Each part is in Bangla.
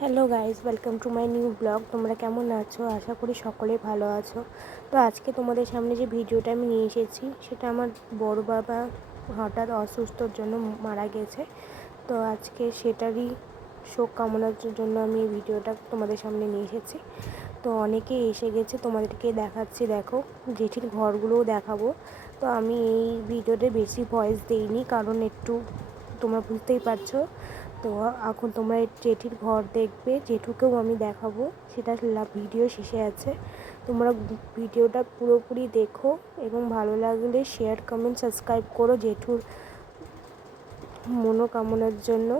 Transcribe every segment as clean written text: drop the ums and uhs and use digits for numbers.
Hello guys, welcome to my new blog. তোমরা কেমন আছো? আশা করি সকলেই ভালো আছো। তো আজকে তোমাদের সামনে যে ভিডিওটা আমি নিয়ে এসেছি সেটা আমার বড় বাবা হঠাৎ অসুস্থর জন্য মারা গেছে। তো আজকে সেটারই শোক কামনার জন্য আমি এই ভিডিওটা তোমাদের সামনে নিয়ে এসেছি। তো অনেকেই এসে গেছে, তোমাদেরকে দেখাচ্ছি, দেখো জেঠির ঘরগুলোও দেখাবো। তো আমি এই ভিডিওতে বেশি ভয়েস দিইনি, কারণ একটু তোমরা বুঝতেই পারছো। তো এখন তোমরা জেঠির ঘর দেখবে, জেঠুকেও আমি দেখাবো, সেটা ভিডিও শেষে আছে। তোমরা ভিডিওটা পুরোপুরি দেখো এবং ভালো লাগলে শেয়ার, কমেন্ট, সাবস্ক্রাইব করো জেঠুর মনোকামনার জন্য।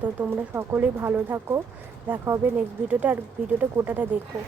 তো তোমরা সকলেই ভালো থাকো, দেখা হবে নেক্সট ভিডিওটা। আর ভিডিওটা গোটাটা দেখো।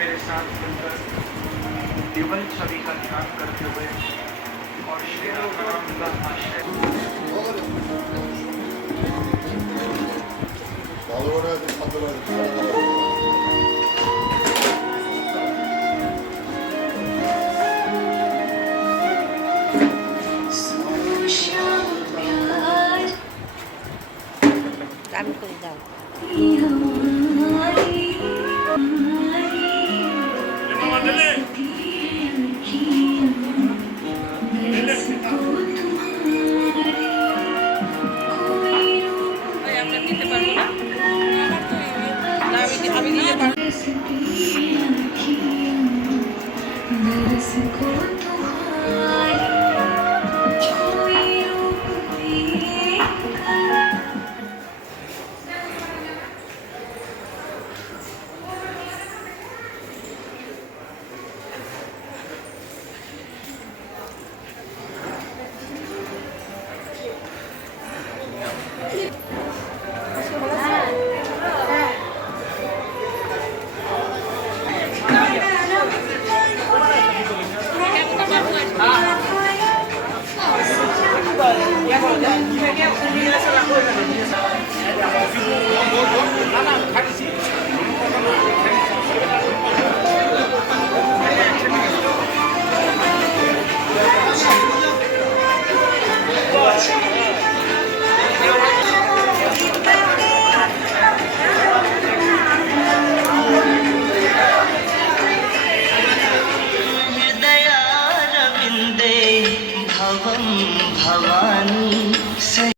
मेरे साथ मिलकर केवल छवि का ध्यान करते हुए और श्री राम का आश्रय আমি করে দাও। আমি নিতে পারবো।